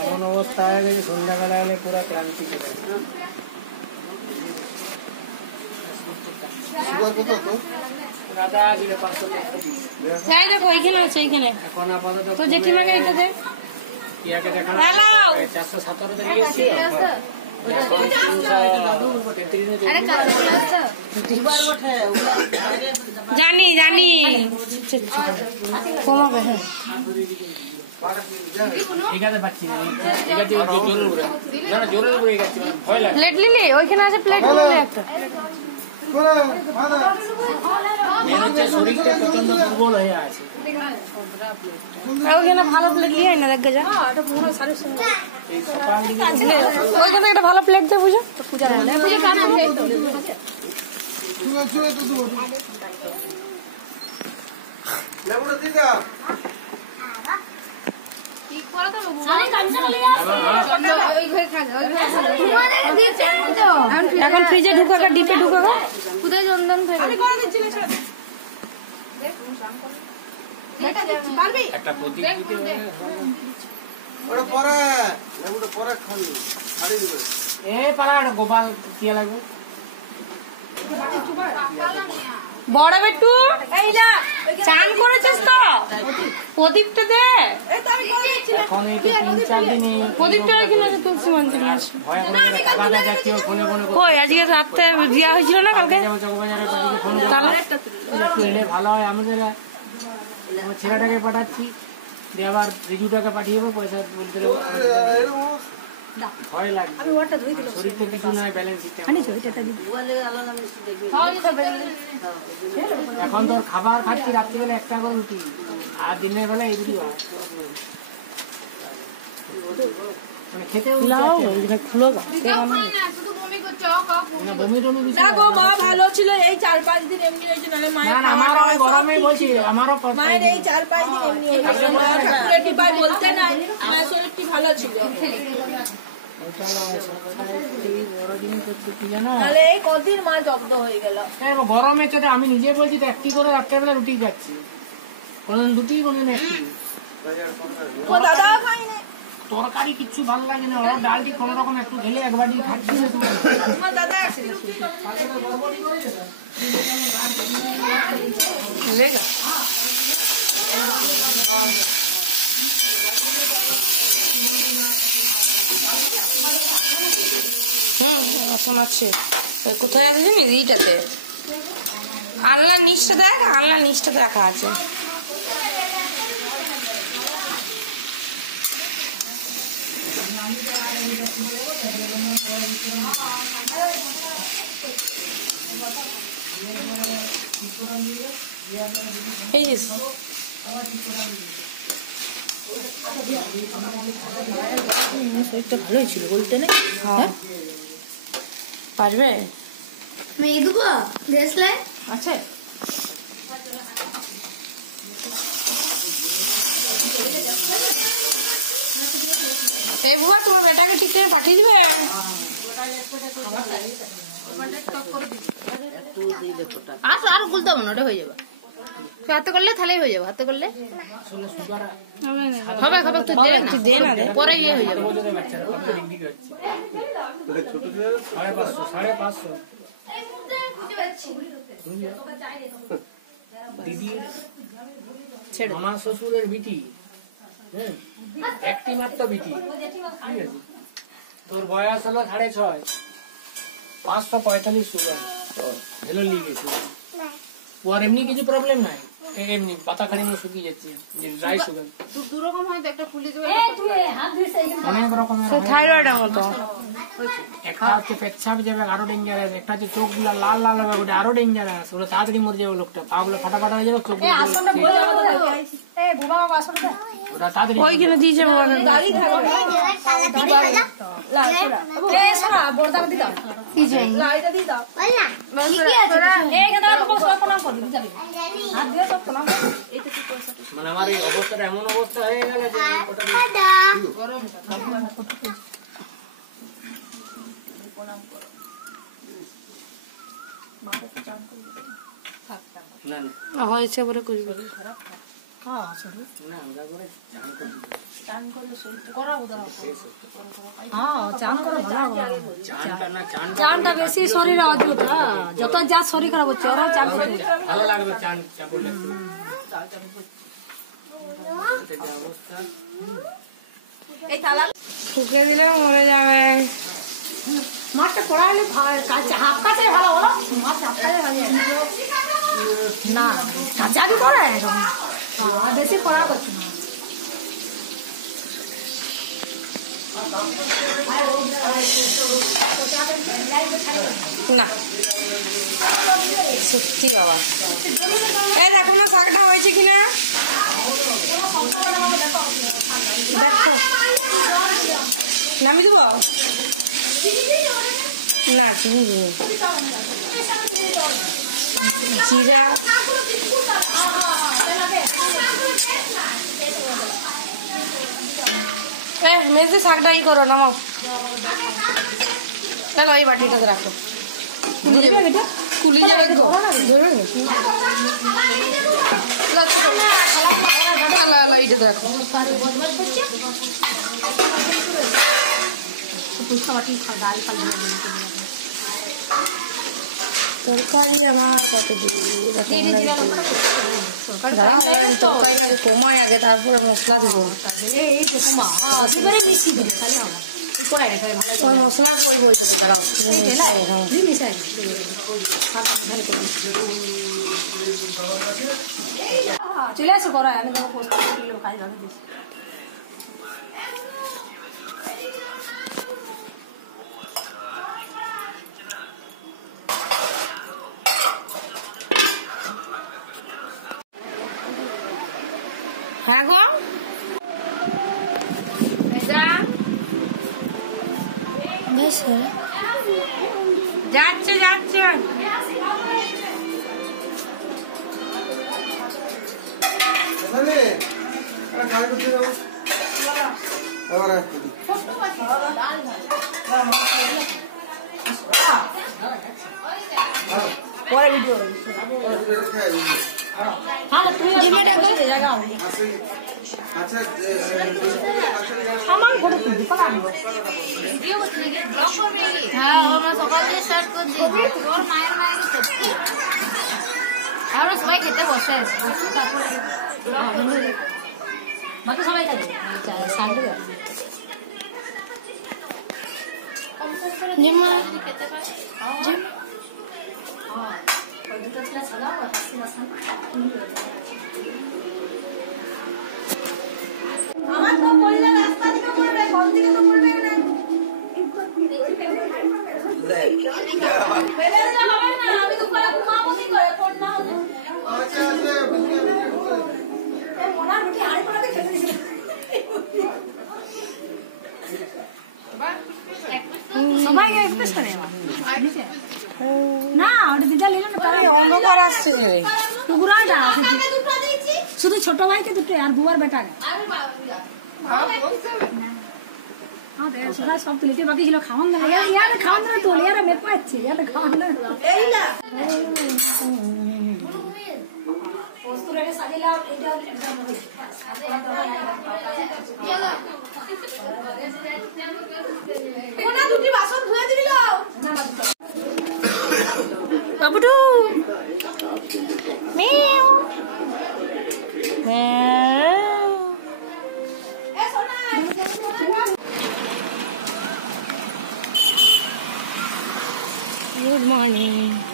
এমন অবস্থা হয়ে গেছে সন্ধ্যাবেলা হলে পুরো ক্লান্তি চলে এখন আপাতত তো জেঠিমাকে এটা দে ইয়াকে দেখা 417 তারিখে জানি জানি কমাবে হ্যাঁ প্লেট নিলি ওইখানে আছে প্লেট নিলি একটা শরীরটা প্রচন্ড দুর্বল হয়ে আছে ওইখানে ভালো প্লেট নিয়ে না দেখ যা ওইখানে একটা ভালো প্লেট দে বুঝো পূজা এখন ফ্রিজে ঢুকাকা ডিপে ঢুকাকা কোথায় চন্দন একটা প্রতীক দিতে গোপাল টিয়া লাগবে বড় বেটু চান করেছিস তো প্রদীপটা দে এখন এই 3-4 দিনে প্রদীপটা এখানে আছে তুলসী মন্দির আছে কই আজকে রাতে দিয়া হয়েছিল না কালকে তাহলে একটু এলে ভালো হয় আমাদের ছেলেটাকে পাঠাচ্ছি দিয়ে আবার রিজুটাকে পাঠিয়ে দেবো পয়সা বলতে ভয় লাগবে শরীরটা কিছু নয় ব্যালেন্স এখন তোর খাবার খাচ্ছি রাত্রিবেলা একটা করে রুটি আর দিনের বেলা এই রুটি হয় মানে খেতে খুলো ভালো ছিল এই 4-5 দিন এমনি হয়েছে গরমে বলছি আমারও মায়ের এই 4-5 দিন এমনি বলতে নাই মায়ের শরীরটি ভালো ছিল এই কদিন মা জব্দ হয়ে গেল গরমে চোটে আমি নিজে বলছি তো একটি করে রাত্রেবেলা রুটি খাচ্ছি কোনদিন দুটি কোনদিন একটি দাদা খাইনি তরকারি কিচ্ছু ভালো লাগে না ওরা ডালটি কোন রকম একটু ঢেলে একবারটি খাচ্ছি এখন আছে কোথায় আছে জানিস এইটাতে আল্লাহ নিচটা দেখ আল্লাহ নিচটা দেখা আছে শরীরটা ভালোই ছিল বলতে না পারবে মেয়ে দেবো দেশলাই আছে এই বুয়া তোমার বেটাকে ঠিক করে পাঠিয়ে দিবে আর গুলতে হবে না ওটা হয়ে যাবে হাতে করলে তাহলেই হয়ে যাবে হাতে করলে হবে হবে তুই দে না পরে ইয়ে হয়ে যাবে দিদির মামা শ্বশুরের বিটি একটি মাত্র বিটি ঠিক আছে তোর বয়স হলো 6.5 545 সুগার হেলো লিখেছি ওর এমনি কিছু প্রবলেম নাই এমনি পাতা খাড়ি শুকিয়ে যাচ্ছে ড্রাই সুগার দুরকম হয় তো একটা ফুলি দেবে অনেক রকমের থাইরয়েডের মতো একটা হচ্ছে পেচ্ছাপ যাবে আরো ডেঞ্জারাস একটা হচ্ছে চোখ গুলা লাল লাল হবে ওটা আরো ডেঞ্জারাস ওটা তাড়াতাড়ি মরে যাবে লোকটা পা গুলো ফাটাফাটা হয়ে যাবে চোখ ওটা তাড়াতাড়ি ওইখানে দিয়ে যাবো মানে আমার এই অবস্থাটা এমন অবস্থা হয়ে গেল যে হয়েছে বলে করবি না চানটা বেশি শরীরে অযুত যত যা শরীর খারাপ হচ্ছে ওরাও চান করে ভালো লাগবে চান চাপড়লে ফুকে দিলে মরে যাবে। মাছটা পড়াইলে হাফ কাছে ভালো বলো মাছ হাফ কাছে ভালো না কাঁচা কি পড়ে বেশি পড়া করছে না সত্যি বাবা। এই দেখো না শাকটা হয়েছে কিনা, নামি দেবো না চিনি দিয়ে জিরা মেজে শাকটা ই করো নামাও। চলো এই বাটিটাতে রাখো, কুলি যাবে এইটাতে রাখো। তরকারি আমার কত কমাই আগে তারপরে মশলা দেবো। মশলা চলে আসো করা আমি তোমাকে পোস্ট করে কাজ ভালো দিচ্ছি। হ্যাঁ গো যাচ্ছে যাচ্ছে পরে ভিডিও হ্যাঁ তুমি জায়গা আমার ঘরে তুলবি হ্যাঁ আমরা সকাল দিয়ে স্টার্ট করে দিই তোর মায়ের আমরা সবাই খেতে বসে আছি তারপরে বাকি সবাই খাবে সানডে খেতে পারে আমার তো পড়লে রাস্তা থেকে পড়বে কোন দিকে তো পড়বে না বেলে যা হবে না আমি তো করে ঘুমাবো কি করে ফোন না হলে আচ্ছা আচ্ছা এ মোনা রুটি হাড়ি পড়াতে খেতে দিছে সবাই এক্সপ্রেস করে না ওটা দিদা নিল না তাই অন্ধকার আসছে টুকুরাটা শুধু ছোট ভাইকে দুটো আর বুয়ার বেটাকে সব তুলেছে বাকি ছিল খাওয়ান দেবে ইয়ারে খাওয়ান দেবে তো ইয়ারে মেয়ে পাচ্ছে ইয়ারে খাওয়ান দেবে বস্তুটাকে সাজিলাম এইটা কোনা দুটি বাসন ধুয়ে দিবিল বাবুটু মিউ Good morning.